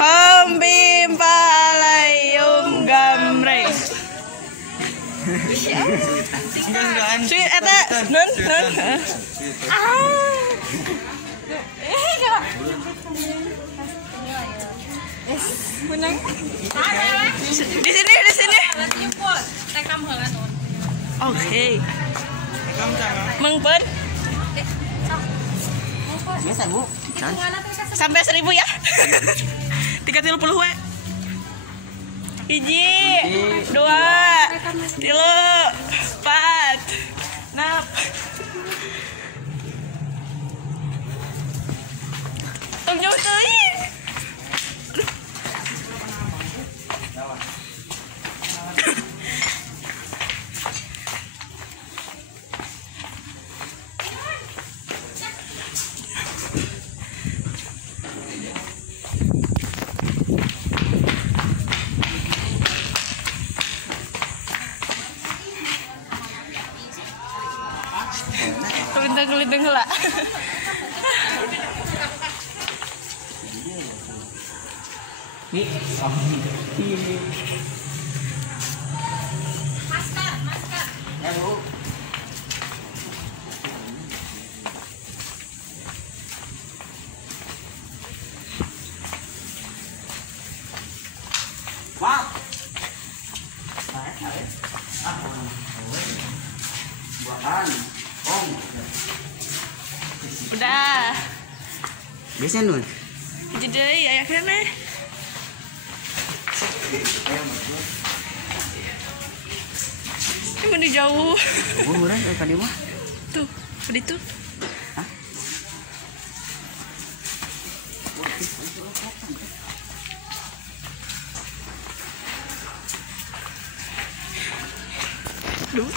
Hombim palayum gamre. Cuy, eta nun. Menang. Di sini. Oke. Mengpen. Biasa Bu. Sampai 1000 ya. 330 we. 1, 2, 3, 4, 6. Tong nyawa teuing. Kelintang heula. Nih, masker. Ya, Bu. Wow. Buatan. Udah. Biasa nun. Jadi aya keneh. Ini jauh. Oh, murah tadi mah. Tuh, di tuh. Hah? Duh.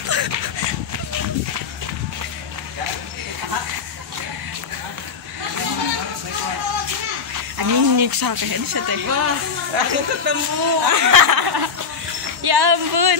Anjing nyiksa kayak ini teh. Aku ketemu. Ya ampun.